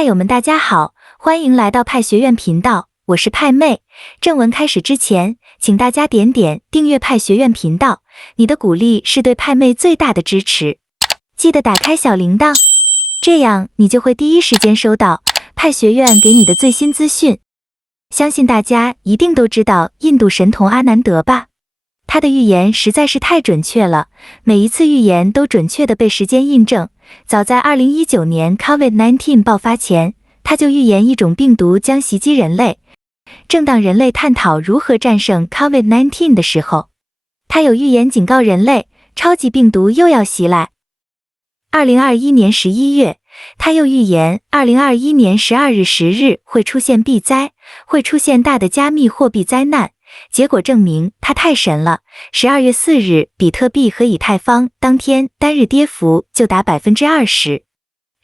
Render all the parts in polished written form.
派友们大家好，欢迎来到派学院频道，我是派妹。正文开始之前，请大家点点订阅派学院频道，你的鼓励是对派妹最大的支持。记得打开小铃铛，这样你就会第一时间收到派学院给你的最新资讯。相信大家一定都知道印度神童阿南德吧？他的预言实在是太准确了，每一次预言都准确地被时间印证。早在2019年 COVID-19 爆发前，他就预言一种病毒将袭击人类。正当人类探讨如何战胜 COVID-19 的时候，他有预言警告人类，超级病毒又要袭来。2021年11月，他又预言2021年12日10日会出现币灾，会出现大的加密货币灾难。结果证明他太神了。12月4日，比特币和以太坊当天单日跌幅就达 20%。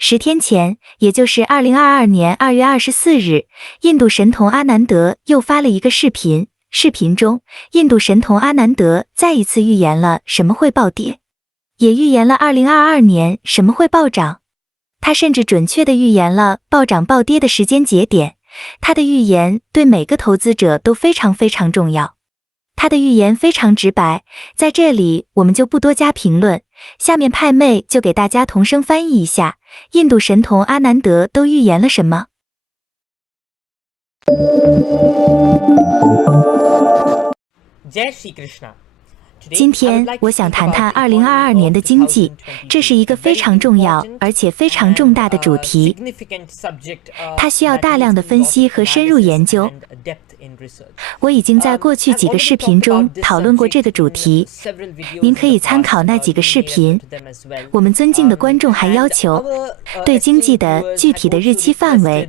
10天前，也就是2022年2月24日，印度神童阿南德又发了一个视频。视频中，印度神童阿南德再一次预言了什么会暴跌，也预言了2022年什么会暴涨。他甚至准确地预言了暴涨暴跌的时间节点。他的预言对每个投资者都非常重要。他的预言非常直白，在这里我们就不多加评论。下面派妹就给大家同声翻译一下，印度神童阿南德都预言了什么。今天我想谈谈2022年的经济，这是一个非常重要而且非常重大的主题，它需要大量的分析和深入研究。我已经在过去几个视频中讨论过这个主题，您可以参考那几个视频。我们尊敬的观众还要求对经济的具体的日期范围，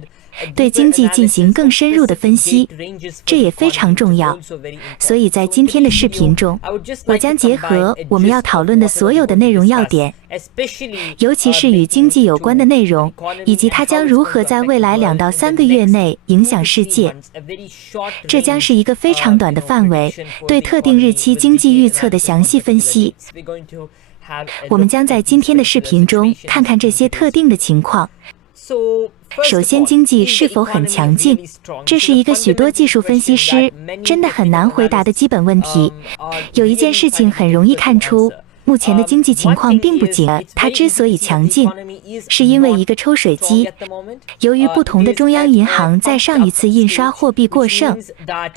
对经济进行更深入的分析，这也非常重要。所以在今天的视频中，我将结合我们要讨论的所有的内容要点，尤其是与经济有关的内容，以及它将如何在未来2到3个月内影响世界。这将是一个非常短的范围，对特定日期经济预测的详细分析。我们将在今天的视频中看看这些特定的情况。首先，经济是否很强劲？这是一个许多技术分析师真的很难回答的基本问题。有一件事情很容易看出，目前的经济情况并不紧，它之所以强劲，是因为一个抽水机。由于不同的中央银行在上一次印刷货币过剩，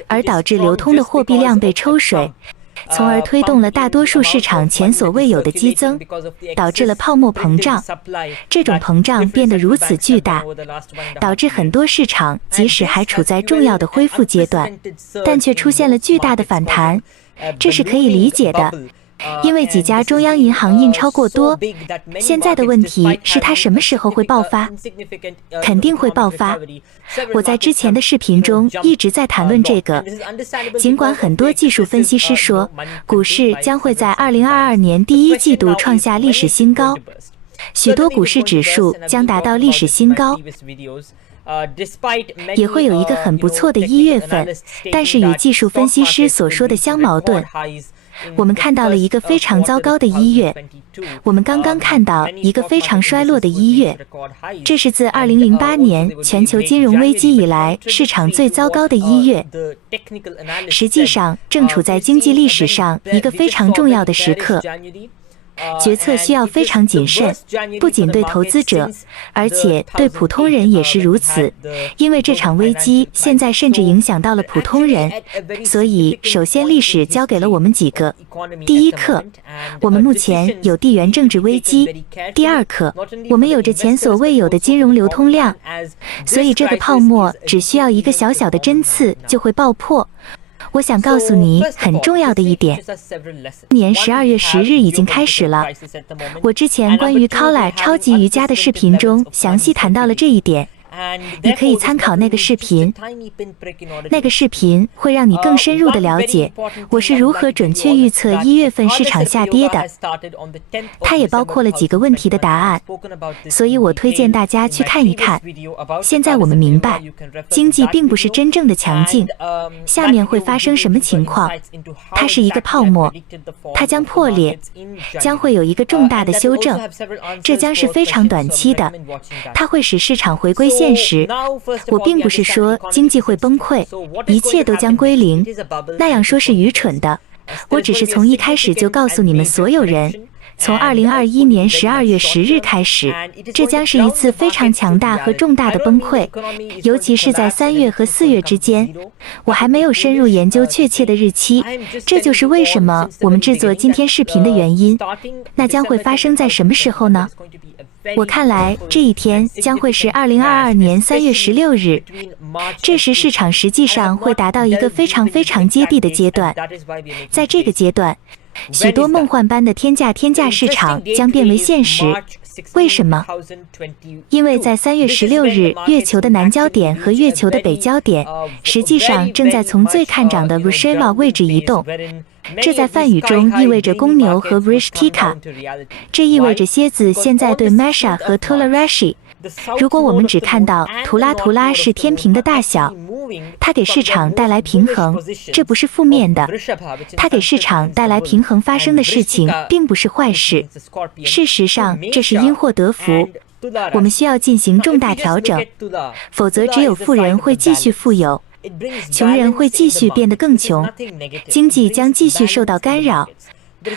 而导致流通的货币量被抽水，从而推动了大多数市场前所未有的激增，导致了泡沫膨胀。这种膨胀变得如此巨大，导致很多市场即使还处在重要的恢复阶段，但却出现了巨大的反弹。这是可以理解的，因为几家中央银行印钞过多。现在的问题是它什么时候会爆发？肯定会爆发。我在之前的视频中一直在谈论这个。尽管很多技术分析师说，股市将会在2022年第一季度创下历史新高，许多股市指数将达到历史新高，也会有一个很不错的1月份，但是与技术分析师所说的相矛盾。我们看到了一个非常糟糕的1月，我们刚刚看到一个非常衰落的1月，这是自2008年全球金融危机以来市场最糟糕的1月。实际上，正处在经济历史上一个非常重要的时刻。决策需要非常谨慎，不仅对投资者，而且对普通人也是如此，因为这场危机现在甚至影响到了普通人。所以，首先历史教给了我们几个：第一课，我们目前有地缘政治危机；第二课，我们有着前所未有的金融流通量，所以这个泡沫只需要一个小小的针刺就会爆破。我想告诉你很重要的一点，年12月10日已经开始了。我之前关于 Collar 超级瑜伽的视频中详细谈到了这一点，你可以参考那个视频。那个视频会让你更深入地了解我是如何准确预测1月份市场下跌的。它也包括了几个问题的答案，所以我推荐大家去看一看。现在我们明白，经济并不是真正的强劲。下面会发生什么情况？它是一个泡沫，它将破裂，将会有一个重大的修正，这将是非常短期的，它会使市场回归现实。我并不是说经济会崩溃，一切都将归零，那样说是愚蠢的。我只是从一开始就告诉你们所有人，从2021年12月10日开始，这将是一次非常强大和重大的崩溃，尤其是在3月和4月之间。我还没有深入研究确切的日期，这就是为什么我们制作今天视频的原因。那将会发生在什么时候呢？我看来这一天将会是2022年3月16日，这时市场实际上会达到一个非常接地的阶段。在这个阶段，许多梦幻般的天价市场将变为现实。为什么？因为在3月16日，月球的南焦点和月球的北焦点实际上正在从最看涨的 Vrysheva 位置移动。这在梵语中意味着公牛和 Vrishtika， 这意味着蝎子现在对 Mesha 和 Tularashi。如果我们只看到图拉是天平的大小，它给市场带来平衡，这不是负面的。它给市场带来平衡发生的事情并不是坏事。事实上，这是因祸得福。我们需要进行重大调整，否则只有富人会继续富有，穷人会继续变得更穷，经济将继续受到干扰。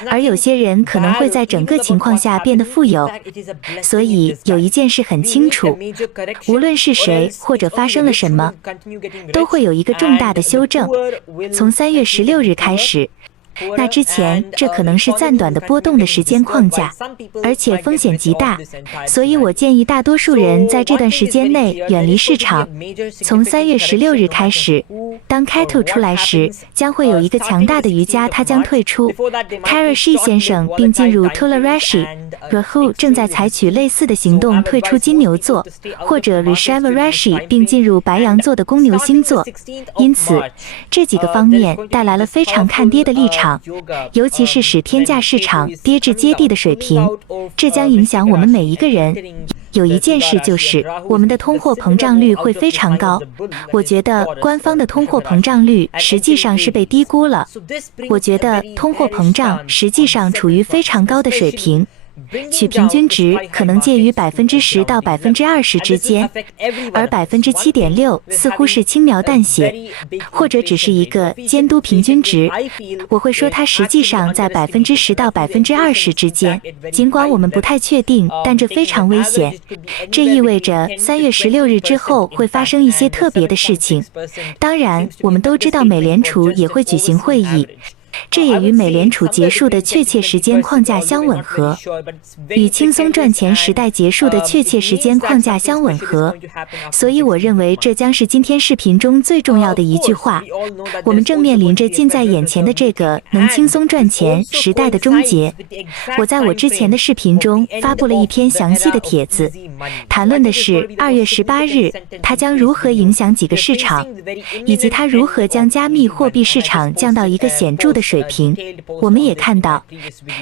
而有些人可能会在整个情况下变得富有。所以有一件事很清楚，无论是谁或者发生了什么，都会有一个重大的修正。从3月16日开始，那之前这可能是暂短的波动的时间框架，而且风险极大，所以我建议大多数人在这段时间内远离市场。从3月16日开始，当 Kato 出来时，将会有一个强大的瑜伽，他将退出 Karashi 先生并进入 Tularashi。 Rahu 正在采取类似的行动，退出金牛座，或者 Vrysheva Rashi 并进入白羊座的公牛星座。因此，这几个方面带来了非常看跌的立场，尤其是使天价市场跌至接地的水平，这将影响我们每一个人。有一件事就是，我们的通货膨胀率会非常高。我觉得官方的通货膨胀率实际上是被低估了。我觉得通货膨胀实际上处于非常高的水平。取平均值可能介于10%到20%之间，而7.6%似乎是轻描淡写，或者只是一个监督平均值。我会说它实际上在10%到20%之间，尽管我们不太确定，但这非常危险。这意味着3月16日之后会发生一些特别的事情。当然，我们都知道美联储也会举行会议。这也与美联储结束的确切时间框架相吻合，与轻松赚钱时代结束的确切时间框架相吻合。所以我认为这将是今天视频中最重要的一句话。我们正面临着近在眼前的这个能轻松赚钱时代的终结。我在我之前的视频中发布了一篇详细的帖子，谈论的是2月18日它将如何影响几个市场，以及它如何将加密货币市场降到一个显著的水平。我们也看到，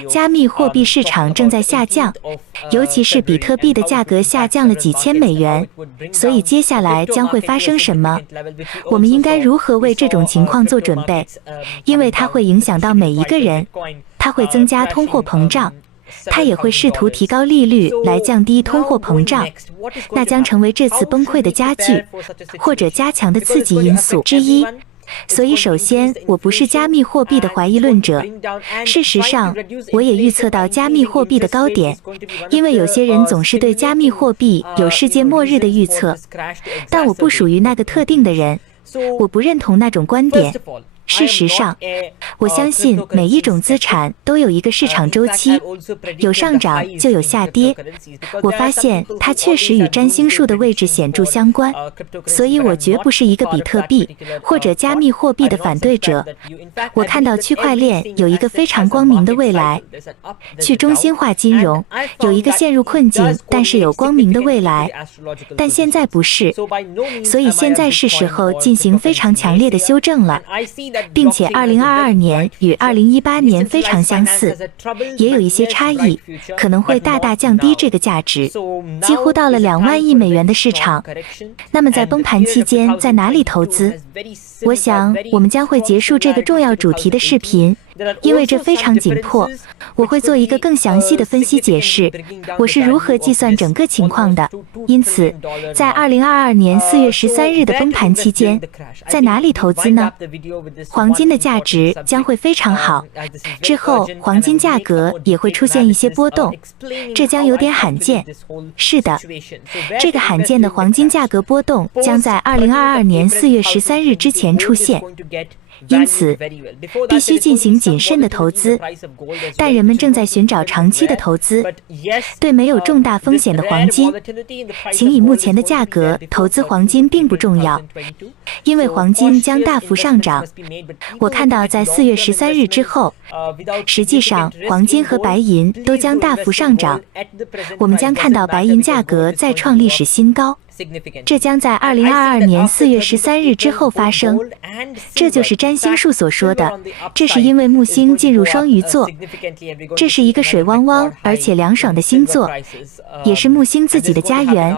加密货币市场正在下降，尤其是比特币的价格下降了几千美元。所以接下来将会发生什么？我们应该如何为这种情况做准备？因为它会影响到每一个人，它会增加通货膨胀，它也会试图提高利率来降低通货膨胀，那将成为这次崩溃的加剧或者加强的刺激因素之一。所以首先，我不是加密货币的怀疑论者。事实上，我也预测到加密货币的高点，因为有些人总是对加密货币有世界末日的预测，但我不属于那个特定的人，我不认同那种观点。事实上，我相信每一种资产都有一个市场周期，有上涨就有下跌。我发现它确实与占星术的位置显著相关，所以我绝不是一个比特币或者加密货币的反对者。我看到区块链有一个非常光明的未来，去中心化金融有一个陷入困境但是有光明的未来，但现在不是，所以现在是时候进行非常强烈的修正了。并且2022年与2018年非常相似，也有一些差异，可能会大大降低这个价值，几乎到了2万亿美元的市场。那么在崩盘期间在哪里投资？我想我们将会结束这个重要主题的视频，因为这非常紧迫，我会做一个更详细的分析解释，我是如何计算整个情况的。因此，在2022年4月13日的崩盘期间，在哪里投资呢？黄金的价值将会非常好，之后黄金价格也会出现一些波动，这将有点罕见。是的，这个罕见的黄金价格波动将在2022年4月13日之前出现。因此，必须进行谨慎的投资，但人们正在寻找长期的投资。对没有重大风险的黄金，请以目前的价格投资黄金并不重要，因为黄金将大幅上涨。我看到在4月13日之后，实际上黄金和白银都将大幅上涨，我们将看到白银价格再创历史新高。这将在2022年4月13日之后发生，这就是占星术所说的，这是因为木星进入双鱼座，这是一个水汪汪而且凉爽的星座，也是木星自己的家园。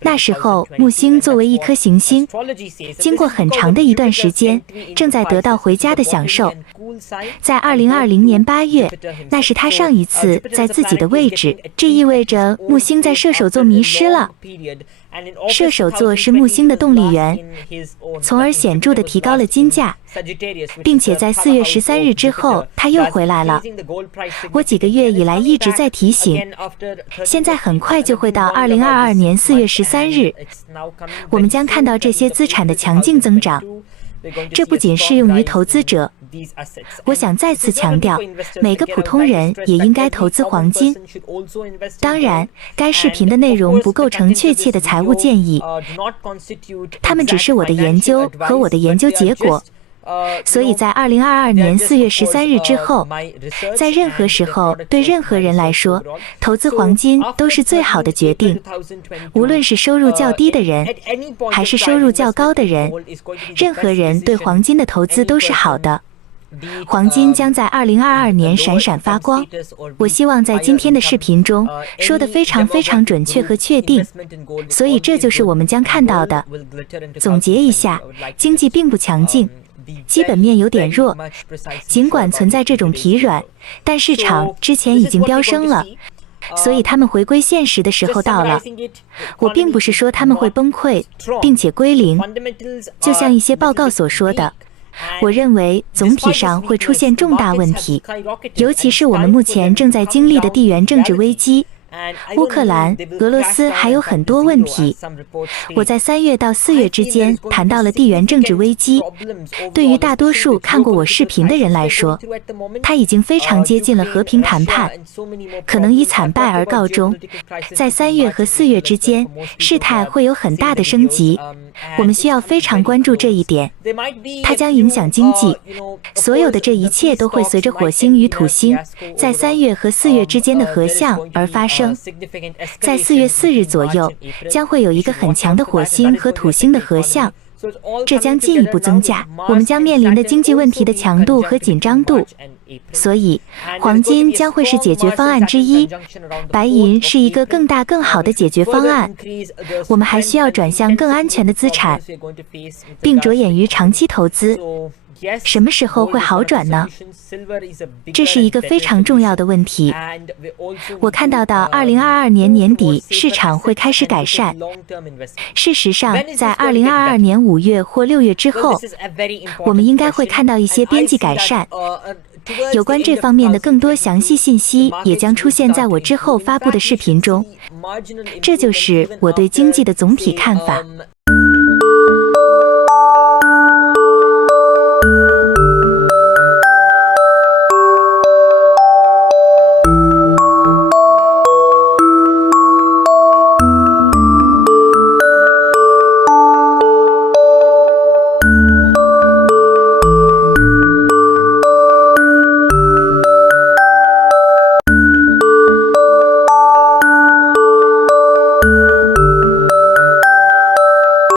那时候木星作为一颗行星，经过很长的一段时间，正在得到回家的享受。在2020年8月，那是它上一次在自己的位置，这意味着木星在射手座迷失了。射手座是木星的动力源，从而显著地提高了金价，并且在4月13日之后，它又回来了。我几个月以来一直在提醒，现在很快就会到2022年4月13日，我们将看到这些资产的强劲增长。这不仅适用于投资者，我想再次强调，每个普通人也应该投资黄金。当然，该视频的内容不构成确切的财务建议，它们只是我的研究和我的研究结果。所以在2022年4月13日之后，在任何时候对任何人来说，投资黄金都是最好的决定。无论是收入较低的人，还是收入较高的人，任何人对黄金的投资都是好的。黄金将在2022年闪闪发光。我希望在今天的视频中说得非常准确和确定，所以这就是我们将看到的。总结一下，经济并不强劲，基本面有点弱，尽管存在这种疲软，但市场之前已经飙升了，所以他们回归现实的时候到了。我并不是说他们会崩溃并且归零，就像一些报告所说的，我认为总体上会出现重大问题，尤其是我们目前正在经历的地缘政治危机。乌克兰、俄罗斯还有很多问题。我在3月到4月之间谈到了地缘政治危机。对于大多数看过我视频的人来说，它已经非常接近了和平谈判，可能以惨败而告终。在3月和4月之间，事态会有很大的升级。我们需要非常关注这一点，它将影响经济。所有的这一切都会随着火星与土星在3月和4月之间的合相而发生。在4月4日左右，将会有一个很强的火星和土星的合相，这将进一步增加我们将面临的经济问题的强度和紧张度。所以，黄金将会是解决方案之一，白银是一个更大更好的解决方案。我们还需要转向更安全的资产，并着眼于长期投资。什么时候会好转呢？这是一个非常重要的问题。我看到2022年年底市场会开始改善。事实上，在2022年5月或6月之后，我们应该会看到一些边际改善。有关这方面的更多详细信息也将出现在我之后发布的视频中。这就是我对经济的总体看法。